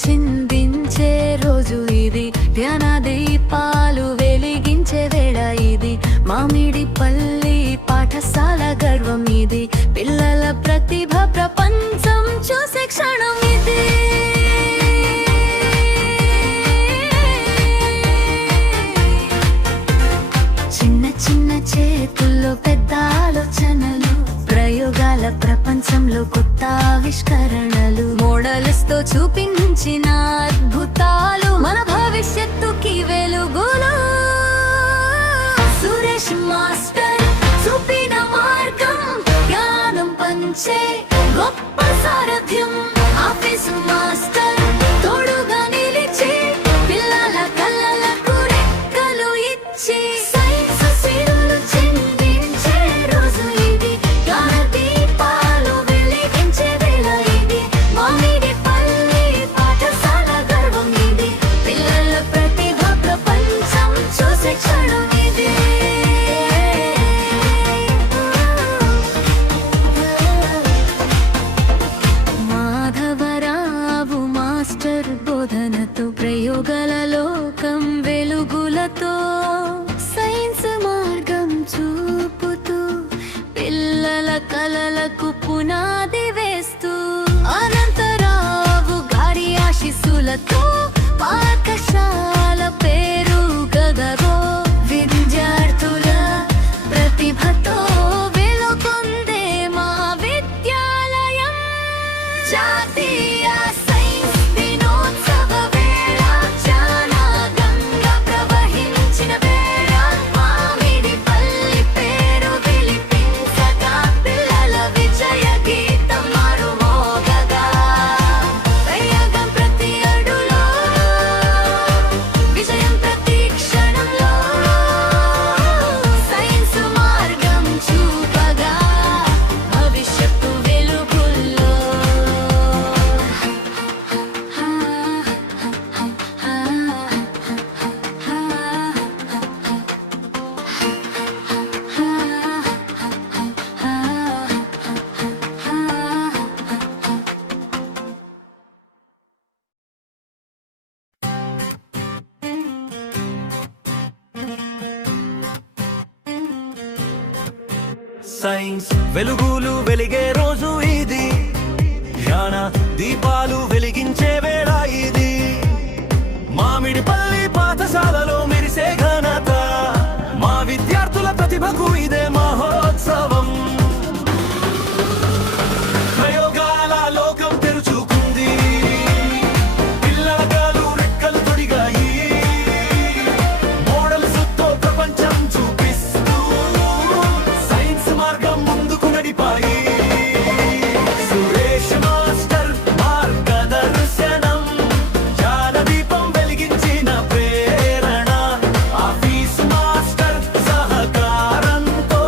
చిందించే రోజు ఇది, ధ్యాన దీపాలు వెలిగించే వేళ ఇది, మామిడి పల్లి పాఠశాల గర్వం ఇది, పిల్లల ప్రతిభ ప్రపంచం చూసే క్షణం ఇది. చిన్న చిన్న చేతుల్లో పెద్ద ఆలోచనలు, ప్రయోగాల ప్రపంచంలో కొత్త ఆవిష్కరణలు, మోడల్స్ తో చూపించిన అద్భుతాలు, మన భవిష్యత్తుకి వెలుగులు. సురేష్ మాస్టర్ చూపిన మార్గం, జ్ఞానం పంచే గొప్ప సారథ్యం. ఆఫీస్ మాస్టర్ తోడుగా నిలిచి, పిల్లల కళ్ళలకు రెక్కలు ఇచ్చి, సైన్స్ సిరులు చిందించే రోజు ఇది, జ్ఞాన దీపాలు వెలిగించే వేళ ఇది, మామిడి పల్లి పాఠశాల గర్వం ఇది, పిల్లల ప్రతిభ ప్రపంచం చూసే క్షణం ఇది. మాధవరావు మాస్టర్ బోధనతో, ప్రయోగాల లోకం వెలుగులతో, సైన్స్ మార్గం చూపుతూ, పిల్లల కలలకు పునాది వేస్తూ, అనంతరావు గారి ఆశీస్సులతో పాఠశాల పేరు గగగో, విద్యార్థుల ప్రతిభతో వెలుగొందే మా విద్యాలయం. జాతీయ సైన్స్ దినోత్సవ వేళ, జ్ఞానగంగా ప్రవహించిన వేళ, మామిడి పల్లి పేరు విలిపించగా, పిల్లల విజయ గీతం మారుమోగగా, ప్రయోగం ప్రతి అడుగులో, విజయం ప్రతి క్షణంలో, సైన్స్ మార్గం చూపగా, భవిష్యత్తు వెలుగుల్లో. సైన్స్ వెలుగులు వెలిగే రోజు ఇది, జ్ఞాన దీపాలు వెలిగించే వేళ ఇది, మామిడి పల్లి పాఠశాలలో మెరిసే ఘనత, మా విద్యార్థుల ప్రతిభకు ఇదే మహోత్సవం. ప్రయోగాల లోకం తెరుచుకుంది, పిల్లల గాలు రెక్కలు తొడిగాయి, మోడల్స్ తో ప్రపంచం చూపిస్తూ, సైన్స్ మార్గం ముందుకు నడిపాయి. సురేష్ మాస్టర్ మార్గదర్శనం, జ్ఞాన దీపం వెలిగించిన ప్రేరణ, ఆఫీస్ మాస్టర్ సహకారంతో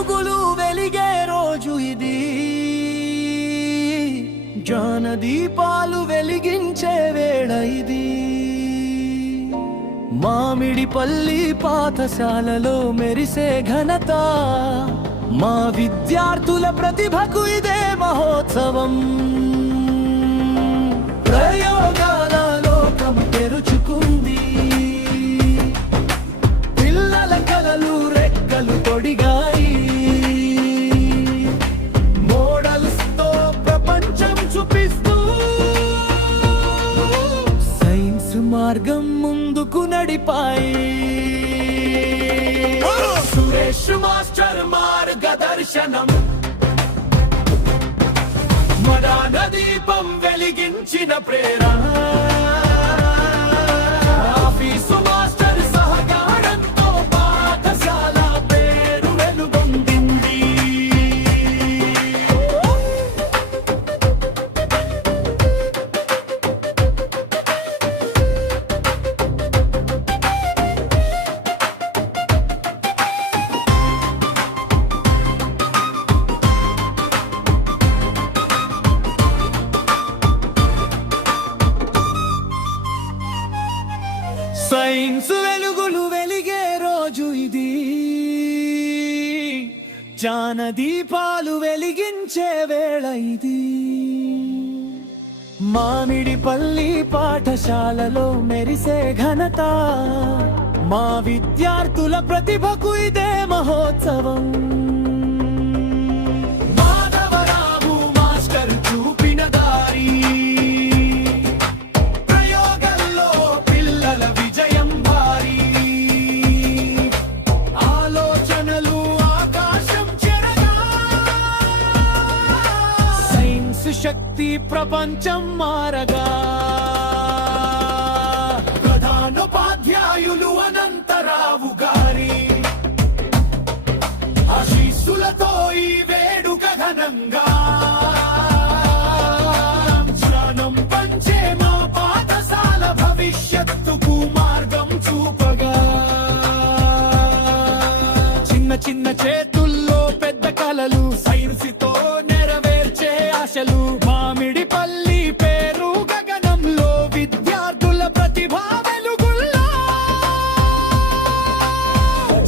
వెలుగులు వెలిగే రోజు ఇది, జ్ఞాన దీపాలు వెలిగించే వేళ ఇది. మామిడిపల్లి పాఠశాలలో మెరిసే ఘనత, మా విద్యార్థుల ప్రతిభకు ఇదే మహోత్సవం. ప్రయోగాల లోకం తెరుచుకుంది, పిల్లల కలలు రెక్కలు తొడిగాయి. మోడల్స్ తో ప్రపంచం చూపిస్తూ సైన్స్ మార్గం ముందుకు నడిపాయి. సురేష్ మాస్టర్ మార్గదర్శనం, మదాన దీపం వెలిగించిన ప్రేరణ. ఆఫీసు మాస్టర్ సహకారంతో పాఠశాల పేరు వెలుగొందింది. సైన్స్ వెలుగులు వెలిగే రోజు ఇది, జ్ఞాన దీపాలు వెలిగించే వేళ ఇది. మామిడిపల్లి పాఠశాలలో మెరిసే ఘనత, మా విద్యార్థుల ప్రతిభకు ఇదే మహోత్సవం. మాధవరావు మాస్టర్ చూపిన దారి, శక్తి ప్రపంచం మారగా. ప్రధానోపాధ్యాయులు అనంతరావు గారి ఆశీస్సులతో ఈ వేడుక ఘనంగా. జ్ఞానం పంచే మా పాఠశాల భవిష్యత్తుకు మార్గం చూపగా. చిన్న చిన్న చేతుల్లో పెద్ద కలలు, సైన్స్తో నెరవేర్చే ఆశలు. మామిడిపల్లి పేరు గగనంలో, విద్యార్థుల ప్రతిభ వెలుగుల్లో.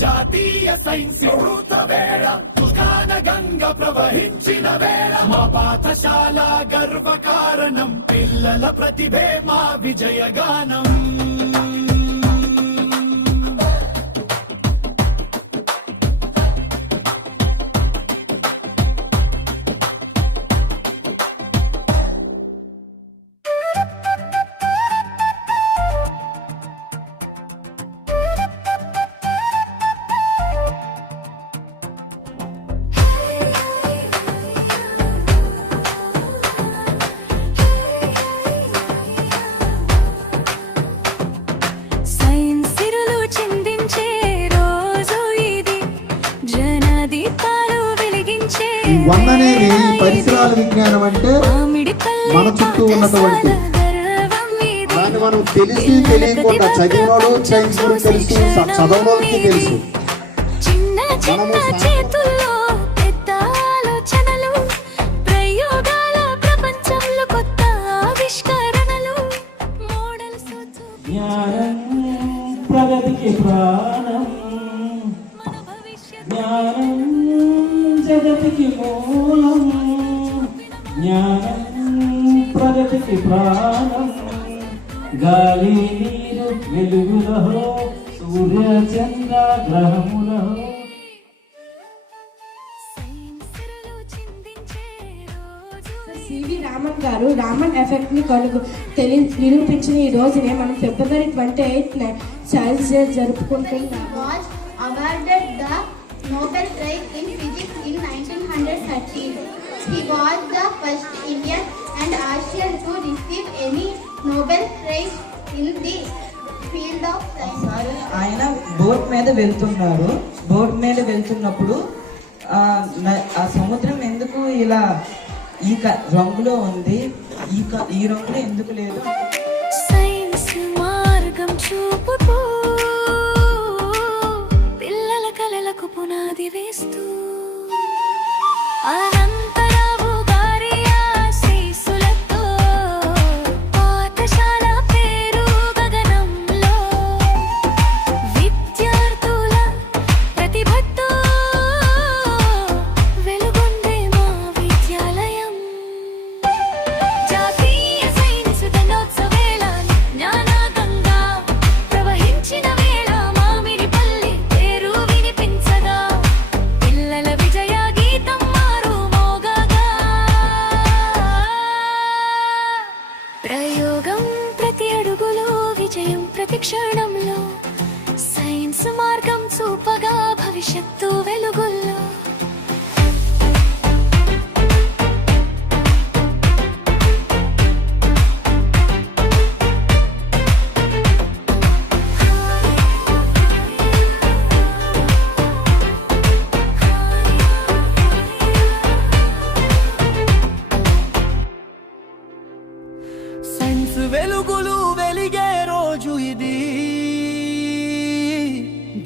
జాతీయ సైన్స్ అమృత వేళ, తుగాన గంగ ప్రవహించిన వేళ. మా పాఠశాల గర్వకారణం, పిల్లల ప్రతిభే మా విజయగానం. వన్ అనేది పరిసరాల విజ్ఞానం అంటే మన చుట్టూ ఉన్నటువంటి దాన్ని మనం తెలిసి తెలియకుండా చదివినోడు సైన్స్ గురించి తెలుసు, చదవనోళ్ళకి తెలుసు. ప్రగతికి ప్రాణం, జ్ఞానం జగతికి మూలం. జ్ఞానం ప్రగతికి ప్రాణం, గాలి నీరు వెలుగులహో, సూర్య చంద్ర గ్రహములహో. సివి రామన్ గారు రామన్ ఎఫెక్ట్ ని నిరూపించిన ఈ రోజునే మనం February 28th సైన్స్ డే జరుపుకుంటున్నాం. Awarded the Nobel Prize in Physics in 1913. He was the first Indian and Asian to receive any Nobel Prize in the field of science. ఆయన బోట్ మీద వెళ్తున్నప్పుడు ఆ సముద్రం ఎందుకు ఇలా ఈ రంగులో ఉంది, ఈ రంగులో ఎందుకు లేదు? సైన్స్ మార్గం చూపుతూ పిల్లల కలలకు పునాది వేస్తూ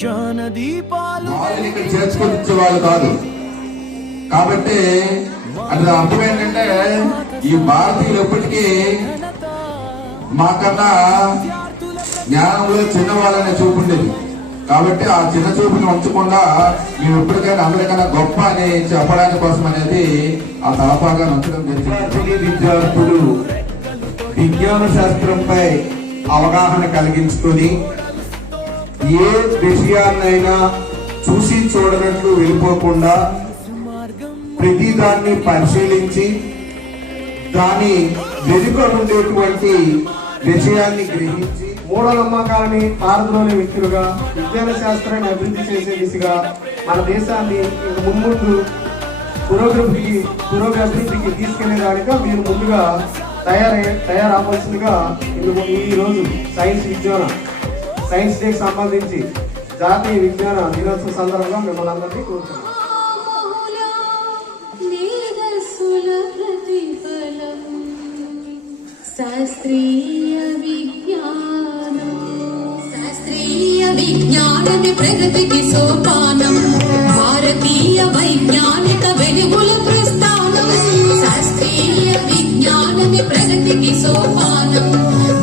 విజ్ఞాన దీపాలు వాళ్ళని ఇక్కడ చేర్చుకొచ్చే వాళ్ళు కాదు. కాబట్టి అది అర్థం ఏంటంటే ఈ భారతీయులు ఎప్పటికీ మాకన్నా జ్ఞానంలో చిన్నవాళ్ళనే చూపు ఉండేది. కాబట్టి ఆ చిన్న చూపుని ఉంచకుండా మేము ఎప్పటికైనా అందరికన్నా గొప్ప అని చెప్పడానికి కోసం అనేది ఆ తలపాగా ఉంచడం జరిగింది. విద్యార్థులు విజ్ఞాన శాస్త్రంపై అవగాహన కలిగించుకొని ఏ విషయాన్నైనా చూసి చూడనట్లు వెళ్ళిపోకుండా ప్రతి దాన్ని పరిశీలించి దాని వెనుక ఉండేటువంటి విషయాన్ని గ్రహించి మూఢనమ్మకాలని పారద్రోలే వ్యక్తులుగా విజ్ఞాన శాస్త్రాన్ని అభివృద్ధి చేసే దిశగా మన దేశాన్ని మున్ముందు పురోగతికి తీసుకెళ్లేదానిగా మీరు ముందుగా తయారవ్వాల్సిందిగా ఈ రోజు సైన్స్ డేకి సంబంధించి జాతీయ విజ్ఞాన దినోత్సవ సందర్భంగా మిమ్మల్ని అందరినీ కోరుతున్నాం. విజ్ఞానమే ప్రగతికి సోపానం, భారతీయ వైజ్ఞానిక వెలుగుల ప్రస్థానం. శాస్త్రీయ విజ్ఞానమే ప్రగతికి సోపానం,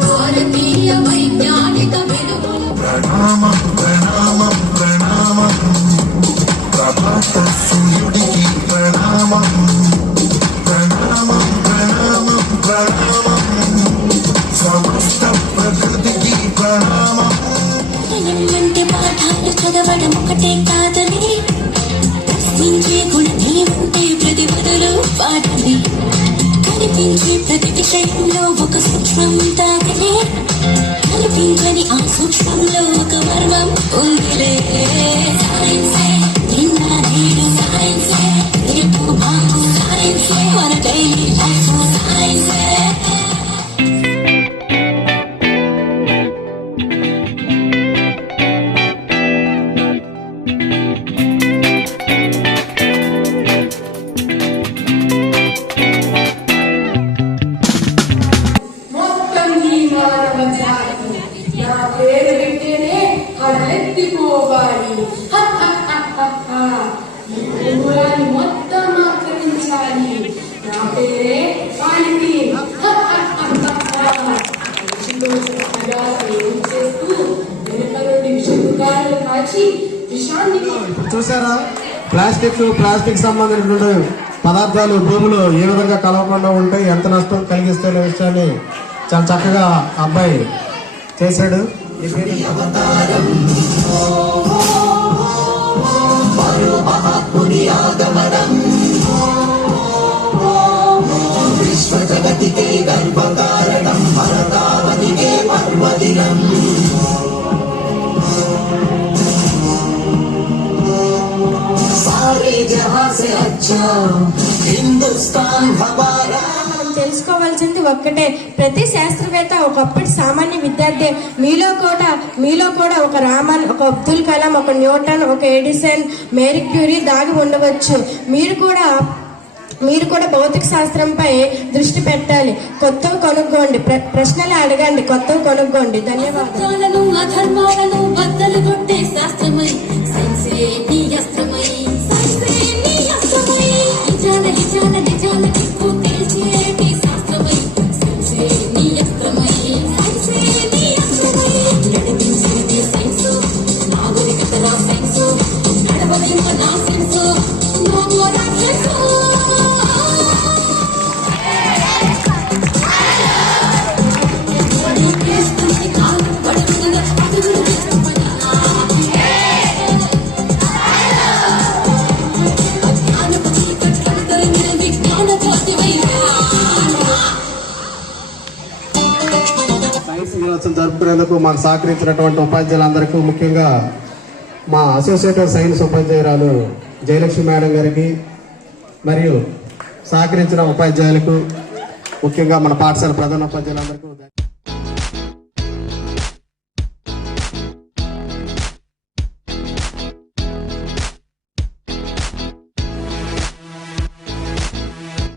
భారతీయ వైజ్ఞానిక వెలుగుల ప్రణామం ప్రణామం ప్రణామం ప్రభాత సూర్యుడికి ప్రణామం ప్రణామం ప్రణామం ప్రణామం సమస్త ప్రకృతికి ప్రణామం. అంటే పాఠాలు చదవడం ఒకటే కాదని, ప్రశ్నించే గుణమే ఉంటే ప్రతిభలో పాఠమే. కనిపించే ప్రతి విషయంలో ఒక సూక్ష్మం దాగలే, కనిపించని ఆ సూక్ష్మంలో ఒక మర్మం ఉందిలే. సైన్సే నిన్న నేడు సైన్సే, రేపు మాకు సైన్సే, మన డైలీ లైఫ్ సైన్సే. మొత్తం ఆక్రమించాలి. నా పేరే పాలిటీ. కాచి విషాన్ని చూసారా, ప్లాస్టిక్ సంబంధించినటువంటి పదార్థాలు భూమిలో ఏ విధంగా కలవకుండా ఉంటాయి, ఎంత నష్టం కలిగిస్తాయనే విషయాన్ని చాలా చక్కగా అబ్బాయి చేశాడు. విశ్వ జగతికే గర్భకారణం భరతావతికే పర్వదినం. సారే జహాं से अच्छा हिंदुस्तान हमारा. తెలుసుకోవాల్సింది ఒక్కటే, ప్రతి శాస్త్రవేత్త ఒకప్పటి సామాన్య విద్యార్థి. మీలో కూడా ఒక రామన్, ఒక అబ్దుల్ కలాం, ఒక న్యూటన్, ఒక ఎడిసన్, మేరీ క్యూరీ దాగి ఉండవచ్చు. మీరు కూడా భౌతిక శాస్త్రంపై దృష్టి పెట్టాలి. కొత్తవి కొనుక్కోండి, ప్రశ్నలు అడగండి, కొత్తవి కొనుక్కోండి. ధన్యవాదాలు. అధర్మాలను బద్దలు కొట్టే శాస్త్రమై, సైన్సే నీ అస్త్రమై, సైన్సే నీ అస్త్రమై, నిజాల నిజాల దిక్కు తేల్చేటి శాస్త్రమై, సైన్సే నీ అస్త్రమై, సైన్సే నీ అస్త్రమై. నడిపించేది సైన్సు, నాగరికత సైన్సు, నడవలేక నా సైన్సు, నోమో రాక్షసు. సైన్స్ దినోత్సవం జరుపుకునేందుకు మాకు సహకరించినటువంటి ఉపాధ్యాయులందరికీ, ముఖ్యంగా మా అసోసియేట్ సైన్స్ ఉపాధ్యాయురాలు జయలక్ష్మి మేడం గారికి, మరియు సహకరించిన ఉపాధ్యాయులకు, ముఖ్యంగా మన పాఠశాల ప్రధాన ఉపాధ్యాయులందరికీ